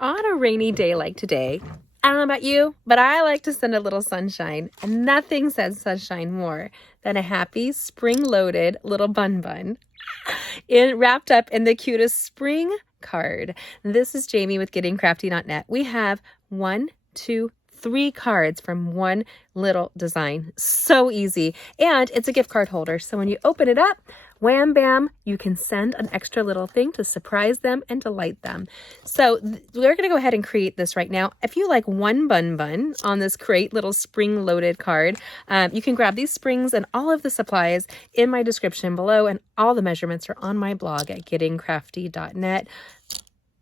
On a rainy day like today, I don't know about you, but I like to send a little sunshine. And nothing says sunshine more than a happy, spring-loaded little bun wrapped up in the cutest spring card. This is Jamie with GettingCrafty.net. We have 1, 2, 3 cards from one little design. So easy. And it's a gift card holder. So when you open it up, wham bam, you can send an extra little thing to surprise them and delight them. So we're going to go ahead and create this right now. If you like one bun on this great little spring loaded card, you can grab these springs and all of the supplies in my description below, and all the measurements are on my blog at GettingCrafty.net.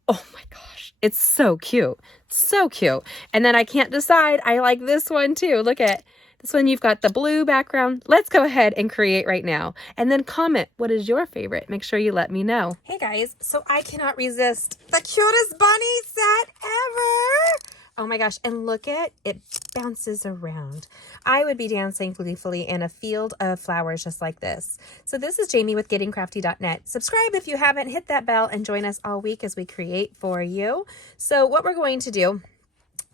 Oh my gosh, it's so cute. So cute. And then I can't decide. I like this one too. Look at this one. You've got the blue background. Let's go ahead and create right now. And then comment, what is your favorite? Make sure you let me know. Hey guys, so I cannot resist the cutest bunny set ever. Oh my gosh, and look at it, bounces around. I would be dancing gleefully in a field of flowers just like this. So this is Jamie with GettingCrafty.net. Subscribe if you haven't, hit that bell, and join us all week as we create for you. So what we're going to do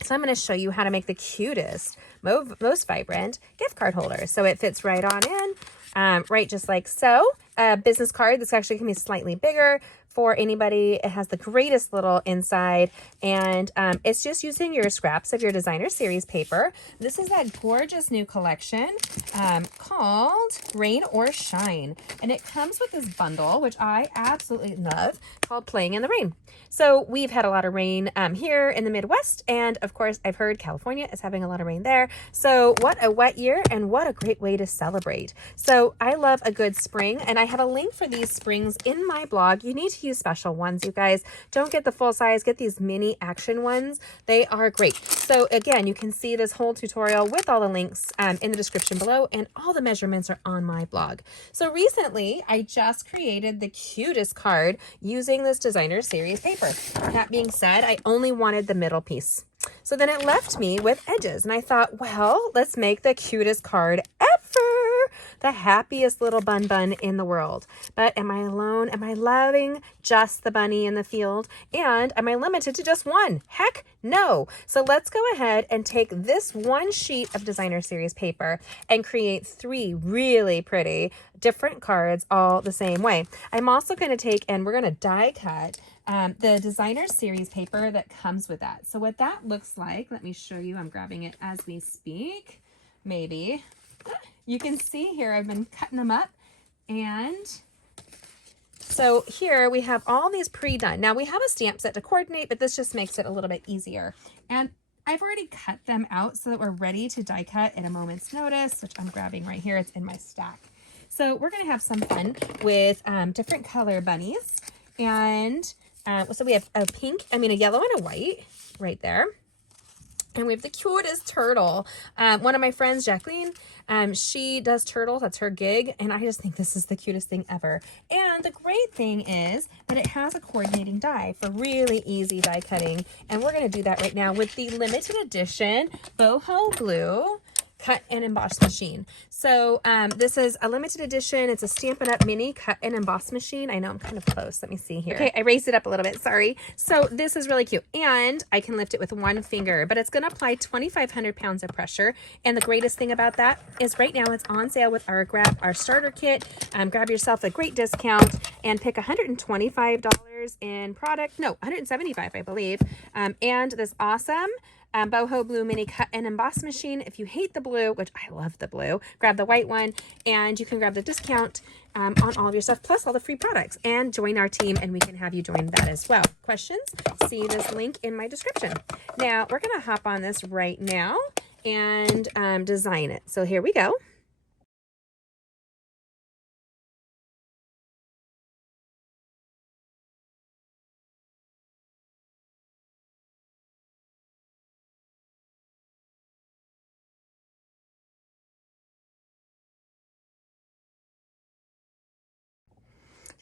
is I'm going to show you how to make the cutest, most vibrant gift card holder. So it fits right on in, right just like so. A business card, this actually can be slightly bigger for anybody. It has the greatest little inside, and it's just using your scraps of your designer series paper. This is that gorgeous new collection called Rain or Shine, and it comes with this bundle, which I absolutely love, called Playing in the Rain. So we've had a lot of rain here in the Midwest, and of course I've heard California is having a lot of rain there. So what a wet year, and what a great way to celebrate. So I love a good spring, and I have a link for these springs in my blog. You need to use special ones, you guys. Don't get the full size, get these mini action ones. They are great. So again, you can see this whole tutorial with all the links in the description below, and all the measurements are on my blog. So recently I just created the cutest card using this designer series paper. That being said, I only wanted the middle piece. So then it left me with edges, and I thought, well, let's make the cutest card ever. The happiest little bun in the world. But am I alone? Am I loving just the bunny in the field? And am I limited to just one? Heck no. So let's go ahead and take this one sheet of designer series paper and create 3 really pretty different cards all the same way. I'm also going to take, and we're going to die cut the designer series paper that comes with that. So what that looks like, let me show you. I'm grabbing it as we speak. Maybe. You can see here I've been cutting them up, and so here we have all these pre-done. Now we have a stamp set to coordinate, but this just makes it a little bit easier. And I've already cut them out so that we're ready to die cut at a moment's notice, which I'm grabbing right here. It's in my stack. So we're going to have some fun with different color bunnies. And so we have a yellow and a white right there. And we have the cutest turtle. One of my friends, Jacqueline, she does turtles. That's her gig. And I just think this is the cutest thing ever. And the great thing is that it has a coordinating die for really easy die cutting. And we're going to do that right now with the limited edition boho glue cut and emboss machine. So this is a limited edition. It's a Stampin Up mini cut and emboss machine. I know I'm kind of close. Let me see here. Okay, I raised it up a little bit. Sorry. So this is really cute, and I can lift it with one finger, but it's going to apply 2,500 pounds of pressure. And the greatest thing about that is right now it's on sale with our starter kit. Grab yourself a great discount and pick $125 in product. No, $175, I believe. And this awesome boho blue mini cut and emboss machine. If you hate the blue, which I love the blue, grab the white one, and you can grab the discount on all of your stuff, plus all the free products, and join our team, and we can have you join that as well. Questions? See this link in my description. Now we're going to hop on this right now and design it. So here we go.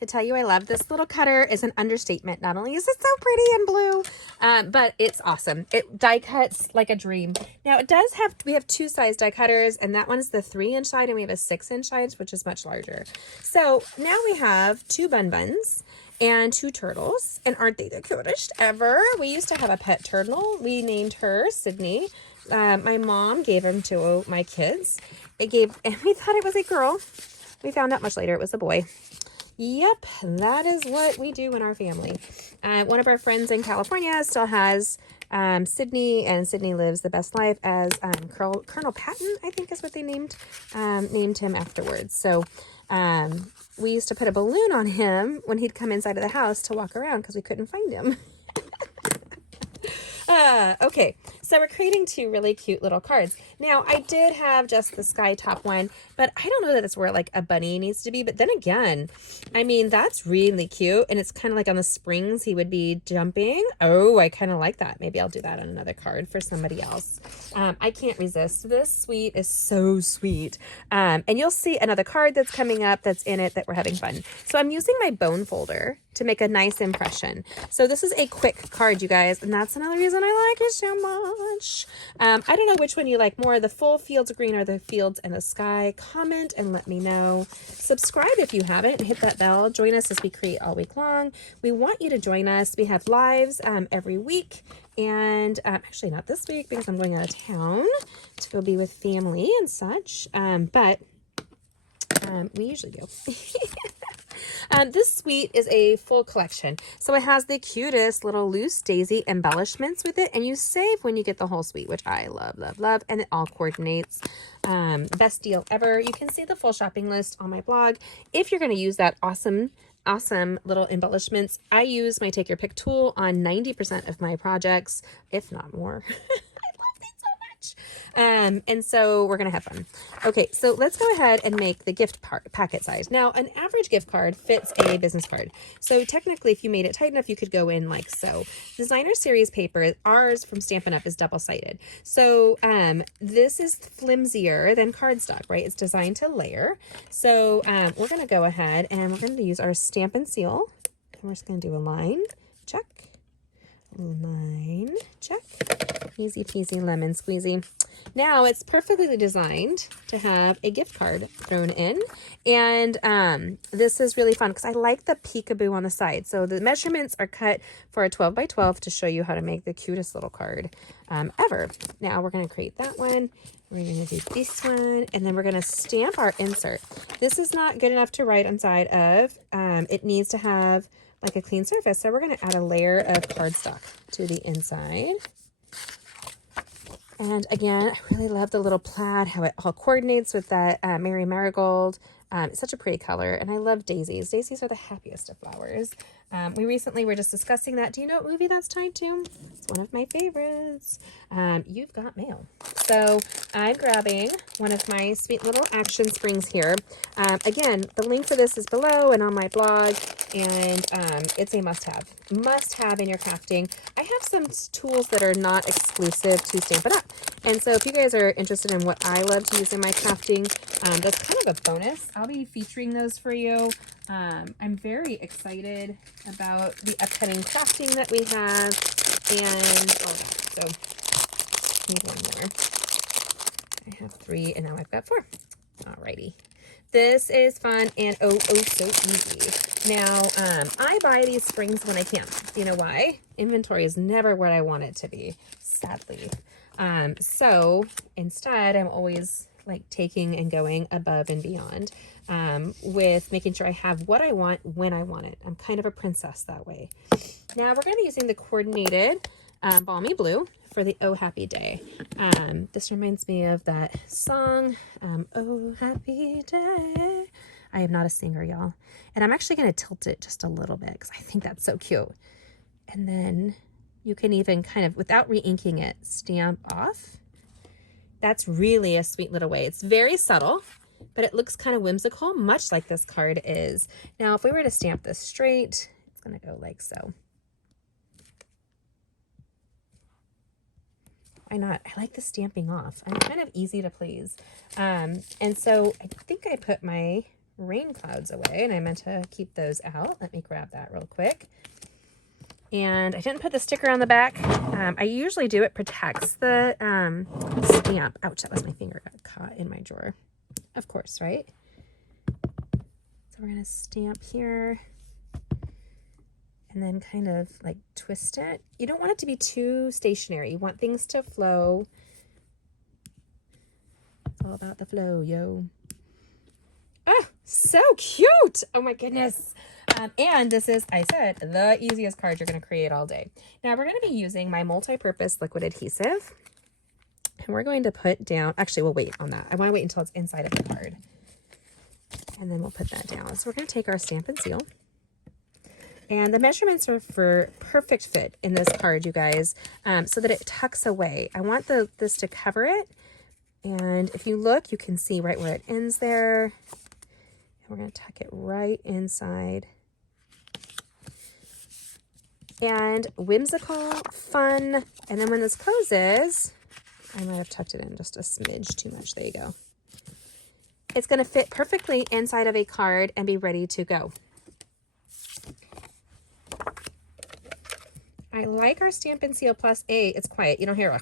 To tell you I love this little cutter is an understatement. Not only is it so pretty and blue, but it's awesome. It die cuts like a dream. Now it does have, we have 2 size die cutters, and that one is the 3-inch side, and we have a 6-inch side, which is much larger. So now we have 2 buns, and 2 turtles. And aren't they the cutest ever? We used to have a pet turtle. We named her Sydney. My mom gave him to my kids. And we thought it was a girl. We found out much later it was a boy. Yep, that is what we do in our family. One of our friends in California still has Sydney, and Sydney lives the best life as Colonel Patton, I think is what they named him afterwards. So we used to put a balloon on him when he'd come inside of the house to walk around because we couldn't find him. Okay, so we're creating 2 really cute little cards. Now, I did have just the sky top one, but I don't know that that's where like a bunny needs to be. But then again, I mean, that's really cute. And it's kind of like on the springs, he would be jumping. Oh, I kind of like that. Maybe I'll do that on another card for somebody else. I can't resist. This suite is so sweet. And you'll see another card that's coming up that's in it that we're having fun. So I'm using my bone folder to make a nice impression. So this is a quick card, you guys, and that's another reason I like it so much. I don't know which one you like more, the full fields of green or the fields and the sky. Comment and let me know. Subscribe if you haven't, and hit that bell. Join us as we create all week long. We want you to join us. We have lives every week, and actually not this week because I'm going out of town to go be with family and such, but we usually do. This suite is a full collection. So it has the cutest little loose daisy embellishments with it. And you save when you get the whole suite, which I love, love, love. And it all coordinates. Best deal ever. You can see the full shopping list on my blog. If you're going to use that awesome little embellishments, I use my Take Your Pick tool on 90% of my projects, if not more. And so we're going to have fun. Okay, so let's go ahead and make the gift packet size. Now, an average gift card fits a business card. So technically, if you made it tight enough, you could go in like so. Designer series paper, ours from Stampin' Up! Is double-sided. So this is flimsier than cardstock, right? It's designed to layer. So we're going to go ahead and we're going to use our Stampin' Seal. And we're just going to do a line, check, line, check. Easy peasy lemon squeezy. Now it's perfectly designed to have a gift card thrown in. And this is really fun because I like the peekaboo on the side. So the measurements are cut for a 12 by 12 to show you how to make the cutest little card ever. Now we're going to create that one. We're going to do this one. And then we're going to stamp our insert. This is not good enough to write inside of. It needs to have like a clean surface. So we're going to add a layer of cardstock to the inside. And again, I really love the little plaid, how it all coordinates with that Mary Marigold. It's such a pretty color, and I love daisies. Daisies are the happiest of flowers. We recently were just discussing that. Do you know what movie that's tied to? It's one of my favorites. You've Got Mail. So I'm grabbing one of my sweet little action springs here. Again, the link for this is below and on my blog, and it's a must-have. Must-have in your crafting. I have some tools that are not exclusive to Stampin' Up! And so if you guys are interested in what I love to use in my crafting, that's kind of a bonus. I'll be featuring those for you. I'm very excited about the upcoming crafting that we have. And so need one more. I have 3 and now I've got 4. Alrighty. This is fun and oh so easy. Now, I buy these springs when I can. You know why? Inventory is never what I want it to be, sadly. So instead, I'm always like taking and going above and beyond with making sure I have what I want when I want it. I'm kind of a princess that way. Now we're going to be using the coordinated Balmy Blue for the Oh Happy Day. This reminds me of that song, Oh Happy Day. I am not a singer, y'all. And I'm actually going to tilt it just a little bit because I think that's so cute. And then you can even kind of, without re-inking it, stamp off. That's really a sweet little way. It's very subtle, but it looks kind of whimsical, much like this card is. Now, if we were to stamp this straight, it's going to go like so. Why not? I like the stamping off. I'm kind of easy to please. And so I think I put my rain clouds away, and I meant to keep those out. Let me grab that real quick. And I didn't put the sticker on the back. I usually do. It protects the stamp. Ouch, that was my finger got caught in my drawer. Of course, right? So we're going to stamp here. and then kind of like twist it. You don't want it to be too stationary. You want things to flow. It's all about the flow, yo. Oh, so cute. Oh my goodness. And this is, I said, the easiest card you're going to create all day. Now we're going to be using my multi-purpose liquid adhesive. And we're going to put down, actually we'll wait on that. I want to wait until it's inside of the card. And then we'll put that down. So we're going to take our Stampin' Seal. And the measurements are for perfect fit in this card, you guys, so that it tucks away. I want this to cover it. And if you look, you can see right where it ends there. And we're going to tuck it right inside. And whimsical, fun. And then when this closes, I might have tucked it in just a smidge too much. There you go. It's going to fit perfectly inside of a card and be ready to go. I like our Stampin' Seal Plus A. It's quiet. You don't hear a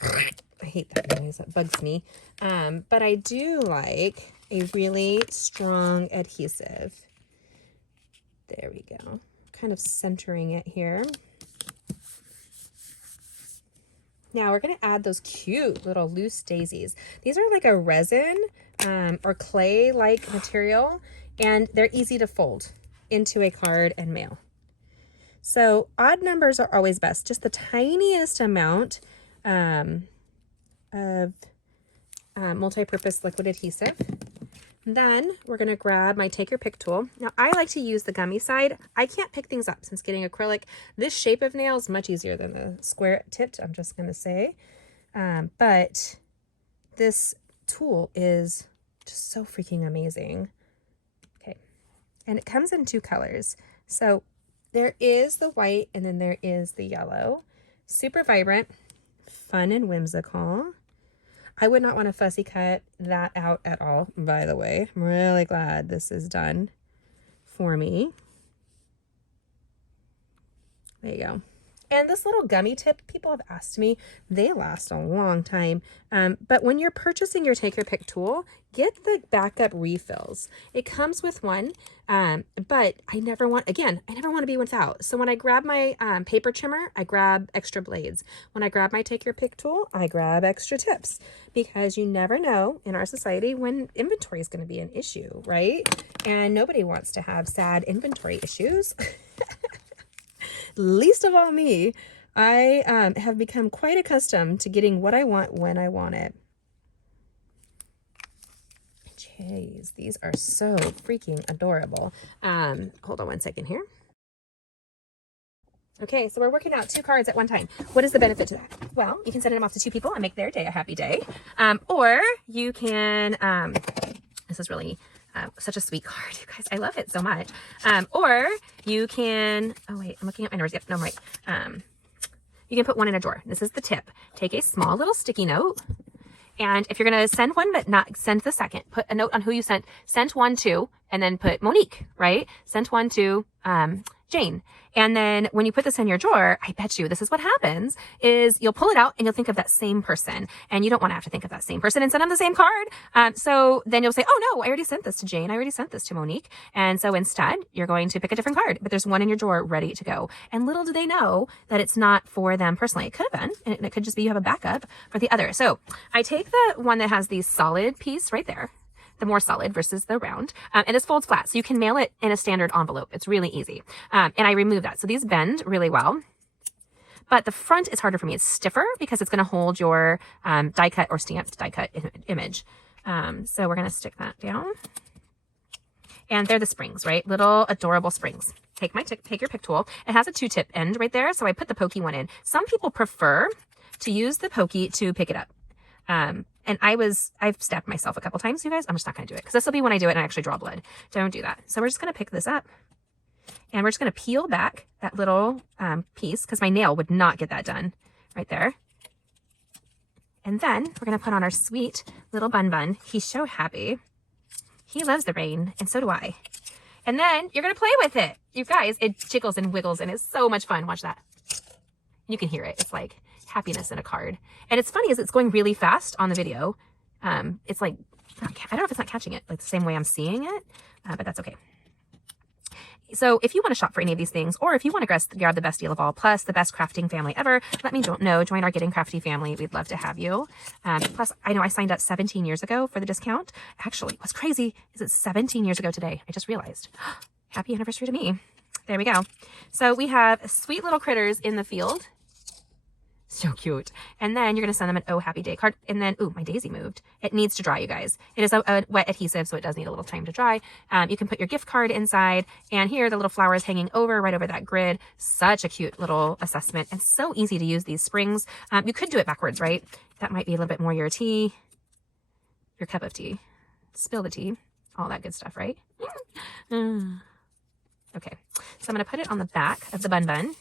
I hate that noise. That bugs me. But I do like a really strong adhesive. There we go. Kind of centering it here. Now we're going to add those cute little loose daisies. These are like a resin or clay-like material, and they're easy to fold into a card and mail. So odd numbers are always best. Just the tiniest amount of multi-purpose liquid adhesive. Then we're going to grab my take your pick tool. Now I like to use the gummy side. I can't pick things up since getting acrylic. This shape of nail is much easier than the square tipped, I'm just going to say. But this tool is just so freaking amazing. Okay. And it comes in two colors. So there is the white and then there is the yellow. Super vibrant, fun and whimsical. I would not want to fussy cut that out at all, by the way. I'm really glad this is done for me. There you go. And this little gummy tip, people have asked me, they last a long time. But when you're purchasing your take your pick tool, get the backup refills. It comes with one, but I never want to be without. So when I grab my paper trimmer, I grab extra blades. When I grab my take your pick tool, I grab extra tips, because you never know in our society when inventory is going to be an issue, right? And nobody wants to have sad inventory issues. Least of all me. I have become quite accustomed to getting what I want when I want it. Jeez, these are so freaking adorable. Hold on one second here. Okay, so we're working out 2 cards at one time. What is the benefit to that? Well, you can send them off to 2 people and make their day a happy day. Or you can, this is really such a sweet card, you guys. I love it so much. Or you can, oh wait, I'm looking at my numbers. Yep, no, I'm right. You can put one in a drawer. This is the tip. Take a small little sticky note. And if you're going to send one, but not send the second, put a note on who you sent. Sent one to, and then put Monique, right? Sent one to Jane. And then when you put this in your drawer, I bet you this is what happens is you'll pull it out and you'll think of that same person. And you don't want to have to think of that same person and send them the same card. So then you'll say, oh no, I already sent this to Jane. I already sent this to Monique. And so instead you're going to pick a different card, but there's one in your drawer ready to go. And little do they know that it's not for them personally. It could have been, and it could just be you have a backup for the other. So I take the one that has the solid piece right there, the more solid versus the round. And this folds flat, so you can mail it in a standard envelope. It's really easy. And I remove that. So these bend really well. But the front is harder for me. It's stiffer because it's going to hold your die cut or stamped die cut image. So we're going to stick that down. And they're the springs, right? Little adorable springs. Take my take your pick tool. It has a 2-tip end right there, so I put the pokey one in. Some people prefer to use the pokey to pick it up. And I've stabbed myself a couple times, you guys. I'm just not going to do it because this will be when I do it and I actually draw blood. Don't do that. So we're just going to pick this up and we're just going to peel back that little piece because my nail would not get that done right there. And then we're going to put on our sweet little bun. He's so happy. He loves the rain, and so do I. And then you're going to play with it. You guys, it jiggles and wiggles and it's so much fun. Watch that. You can hear it. It's like happiness in a card. And it's funny is it's going really fast on the video. It's like, I don't know if it's not catching it like the same way I'm seeing it, but that's okay. So if you want to shop for any of these things, or if you want to grab the best deal of all, plus the best crafting family ever, let me know. Join our Getting Crafty family. We'd love to have you. Plus, I know I signed up 17 years ago for the discount. Actually, what's crazy is it's 17 years ago today. I just realized. Happy anniversary to me. There we go. So we have sweet little critters in the field. So cute. And then you're going to send them an Oh Happy Day card. And then, ooh, my daisy moved. It needs to dry, you guys. It is a wet adhesive, so it does need a little time to dry. You can put your gift card inside. And here, the little flowers hanging over, right over that grid. Such a cute little assessment. And so easy to use these springs. You could do it backwards, right? That might be a little bit more your tea, your cup of tea. Spill the tea. All that good stuff, right? Okay. So I'm going to put it on the back of the bun.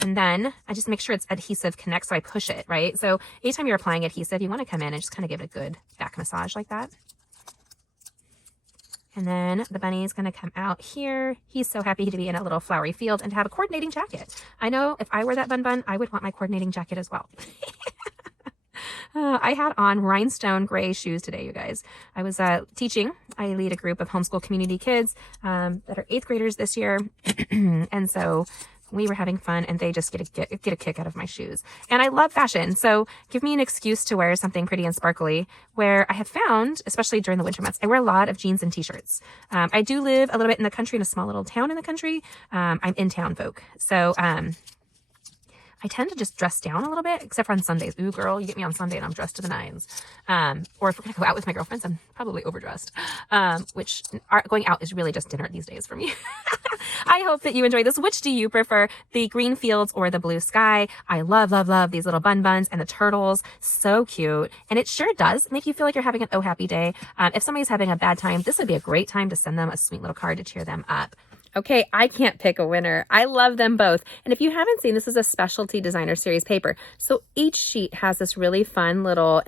And then I just make sure it's adhesive connects, so I push it, right? So anytime you're applying adhesive, you want to come in and just kind of give it a good back massage like that. And then the bunny is going to come out here. He's so happy to be in a little flowery field and to have a coordinating jacket. I know if I were that bun, I would want my coordinating jacket as well. I had on rhinestone gray shoes today, you guys. I was teaching. I lead a group of homeschool community kids that are 8th graders this year. And so we were having fun, and they just get a kick out of my shoes. And I love fashion, so give me an excuse to wear something pretty and sparkly, where I have found, especially during the winter months, I wear a lot of jeans and t-shirts. I do live a little bit in the country, in a small little town in the country. I'm in town folk. So I tend to just dress down a little bit, except for on Sundays. Ooh, girl, you get me on Sunday and I'm dressed to the nines. Or if we're going to go out with my girlfriends, I'm probably overdressed, which going out is really just dinner these days for me. I hope that you enjoy this. Which do you prefer, the green fields or the blue sky? I love, love, love these little buns and the turtles. So cute. And it sure does make you feel like you're having an Oh Happy Day. If somebody's having a bad time, this would be a great time to send them a sweet little card to cheer them up. Okay, I can't pick a winner. I love them both. And if you haven't seen, this is a specialty designer series paper. So each sheet has this really fun little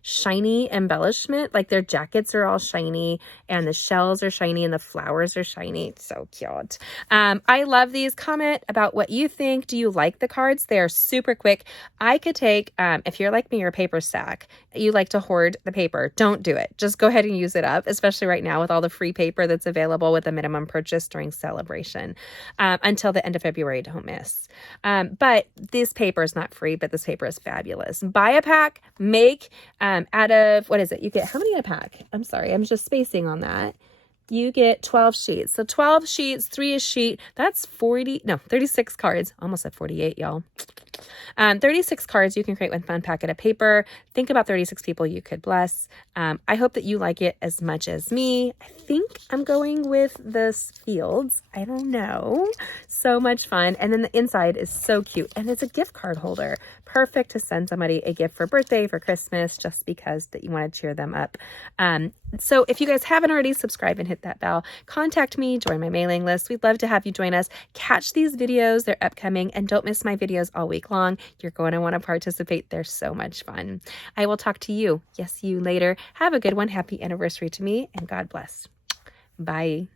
shiny embellishment. Like their jackets are all shiny and the shells are shiny and the flowers are shiny. It's so cute. I love these. Comment about what you think. Do you like the cards? They're super quick. I could take, if you're like me, you're a paper stack. You like to hoard the paper. Don't do it. Just go ahead and use it up, especially right now with all the free paper that's available with a minimum purchase during celebration until the end of February. Don't miss. But this paper is not free, but this paper is fabulous. Buy a pack, make out of, what is it? You get how many in a pack? I'm sorry, I'm just spacing on that. You get 12 sheets. So 12 sheets, 3 a sheet. That's 36 cards. Almost at 48, y'all. 36 cards you can create with one packet of paper. Think about 36 people you could bless. I hope that you like it as much as me. I think I'm going with this fields. I don't know. So much fun. And then the inside is so cute. And it's a gift card holder. Perfect to send somebody a gift for birthday, for Christmas, just because that you want to cheer them up. So if you guys haven't already, subscribe and hit that bell. Contact me, join my mailing list. We'd love to have you join us. Catch these videos. They're upcoming, and don't miss my videos all week long. You're going to want to participate. They're so much fun. I will talk to you. Yes, you later. Have a good one. Happy anniversary to me, and God bless. Bye.